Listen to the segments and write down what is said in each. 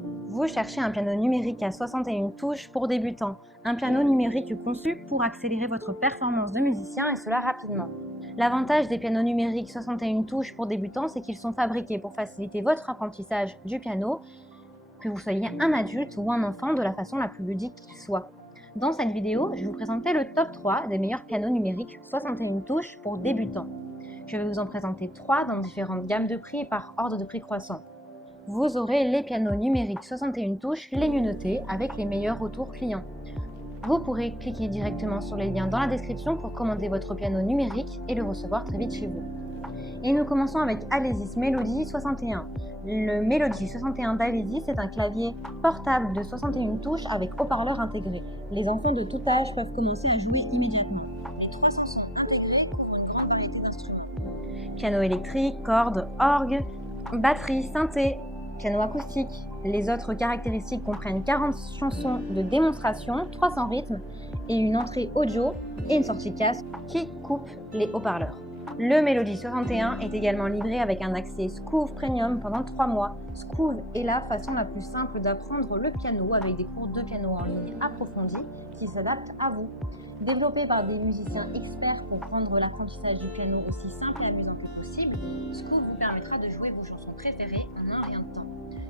Vous cherchez un piano numérique à 61 touches pour débutants, un piano numérique conçu pour accélérer votre performance de musicien et cela rapidement. L'avantage des pianos numériques 61 touches pour débutants, c'est qu'ils sont fabriqués pour faciliter votre apprentissage du piano, que vous soyez un adulte ou un enfant, de la façon la plus ludique qu'il soit. Dans cette vidéo, je vais vous présenter le top 3 des meilleurs pianos numériques 61 touches pour débutants. Je vais vous en présenter 3 dans différentes gammes de prix et par ordre de prix croissant. Vous aurez les pianos numériques 61 touches les mieux notés avec les meilleurs retours clients. Vous pourrez cliquer directement sur les liens dans la description pour commander votre piano numérique et le recevoir très vite chez vous. Et nous commençons avec Alesis Melody 61. Le Melody 61 d'Alesis est un clavier portable de 61 touches avec haut-parleur intégré. Les enfants de tout âge peuvent commencer à jouer immédiatement. Les 3 chansons intégrées couvrent une grande variété d'instruments. Piano électrique, cordes, orgue, batterie, synthé, piano acoustique. Les autres caractéristiques comprennent 40 chansons de démonstration, 300 rythmes et une entrée audio et une sortie casque qui coupe les haut-parleurs. Le Melody 61 est également livré avec un accès Scouv Premium pendant 3 mois. Scouv est la façon la plus simple d'apprendre le piano avec des cours de piano en ligne approfondis qui s'adaptent à vous. Développé par des musiciens experts pour rendre l'apprentissage du piano aussi simple et amusant que possible, Scouv vous permettra de jouer vos chansons préférées en un rien de temps.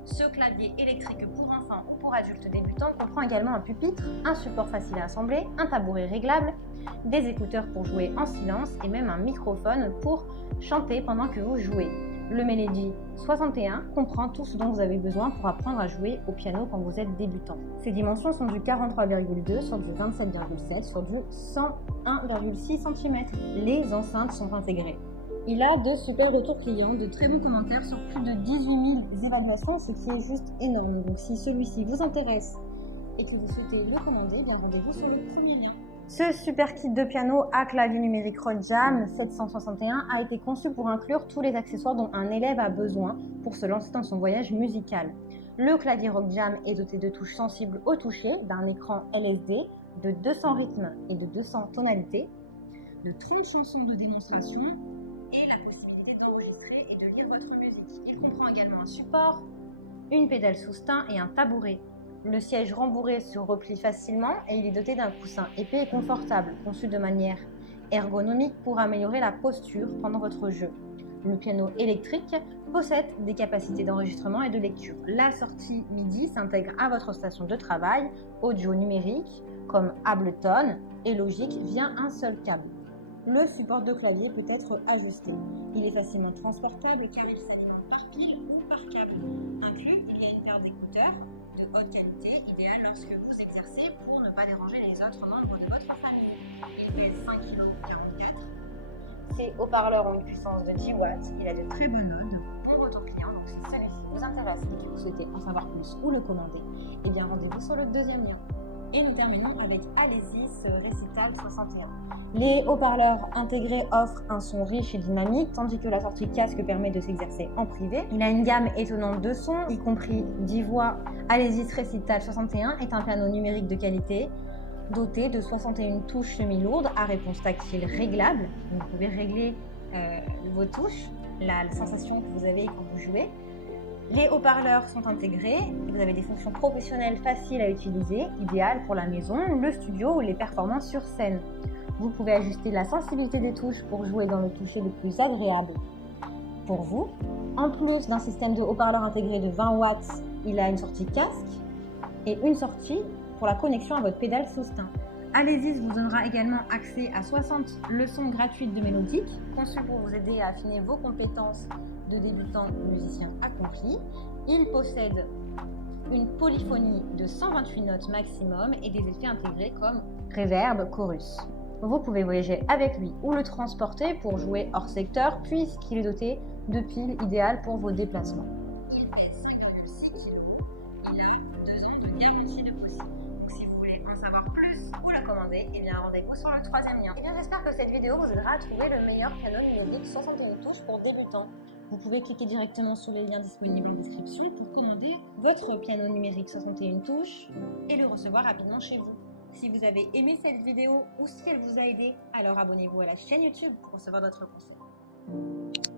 Ce clavier électrique pour enfants ou pour adultes débutants comprend également un pupitre, un support facile à assembler, un tabouret réglable, des écouteurs pour jouer en silence et même un microphone pour chanter pendant que vous jouez. Le Melody 61 comprend tout ce dont vous avez besoin pour apprendre à jouer au piano quand vous êtes débutant. Ses dimensions sont du 43,2 sur du 27,7 sur du 101,6 cm. Les enceintes sont intégrées. Il a de super retours clients, de très bons commentaires sur plus de 18 000 évaluations, ce qui est juste énorme. Donc si celui-ci vous intéresse et que vous souhaitez le commander, bien rendez-vous sur le premier lien. Ce super kit de piano à clavier numérique Rock Jam 761 a été conçu pour inclure tous les accessoires dont un élève a besoin pour se lancer dans son voyage musical. Le clavier Rock Jam est doté de touches sensibles au toucher, d'un écran LSD, de 200 rythmes et de 200 tonalités, de 30 chansons de démonstration et la possibilité d'enregistrer et de lire votre musique. Il comprend également un support, une pédale sous-stein et un tabouret. Le siège rembourré se replie facilement et il est doté d'un coussin épais et confortable, conçu de manière ergonomique pour améliorer la posture pendant votre jeu. Le piano électrique possède des capacités d'enregistrement et de lecture. La sortie MIDI s'intègre à votre station de travail, audio numérique comme Ableton et Logic via un seul câble. Le support de clavier peut être ajusté. Il est facilement transportable car il s'alimente par pile ou par câble. Inclus, il y a une paire d'écouteurs de haute qualité, idéale lorsque vous exercez pour ne pas déranger les autres membres de votre famille. Il pèse 5,44 kg. Ses haut-parleurs ont une puissance de 10 watts. Il a de très bonnes notes. Bon retour client, donc si celui-ci vous intéresse et que vous souhaitez en savoir plus ou le commander, eh bien rendez-vous sur le deuxième lien. Et nous terminons avec Alesis Recital 61. Les haut-parleurs intégrés offrent un son riche et dynamique, tandis que la sortie casque permet de s'exercer en privé. Il a une gamme étonnante de sons, y compris 10 voix. Alesis Recital 61 est un piano numérique de qualité, doté de 61 touches semi-lourdes à réponse tactile réglable. Vous pouvez régler vos touches, la sensation que vous avez quand vous jouez. Les haut-parleurs sont intégrés, vous avez des fonctions professionnelles faciles à utiliser, idéales pour la maison, le studio ou les performances sur scène. Vous pouvez ajuster la sensibilité des touches pour jouer dans le toucher le plus agréable pour vous. En plus d'un système de haut-parleurs intégré de 20 watts, il a une sortie casque et une sortie pour la connexion à votre pédale sous-stein. Alesis vous donnera également accès à 60 leçons gratuites de mélodique, conçues pour vous aider à affiner vos compétences de débutant musicien accompli. Il possède une polyphonie de 128 notes maximum et des effets intégrés comme reverb, chorus. Vous pouvez voyager avec lui ou le transporter pour jouer hors secteur puisqu'il est doté de piles idéales pour vos déplacements. Il pèse 5,6 kg. Il a 2 ans de garantie de possible. Donc si vous voulez en savoir plus ou le commander, eh bien rendez-vous sur le troisième lien. Eh bien j'espère que cette vidéo vous aidera à trouver le meilleur piano numérique 61 touches pour débutants. Vous pouvez cliquer directement sur les liens disponibles en description pour commander votre piano numérique 61 touches et le recevoir rapidement chez vous. Si vous avez aimé cette vidéo ou si elle vous a aidé, alors abonnez-vous à la chaîne YouTube pour recevoir d'autres conseils.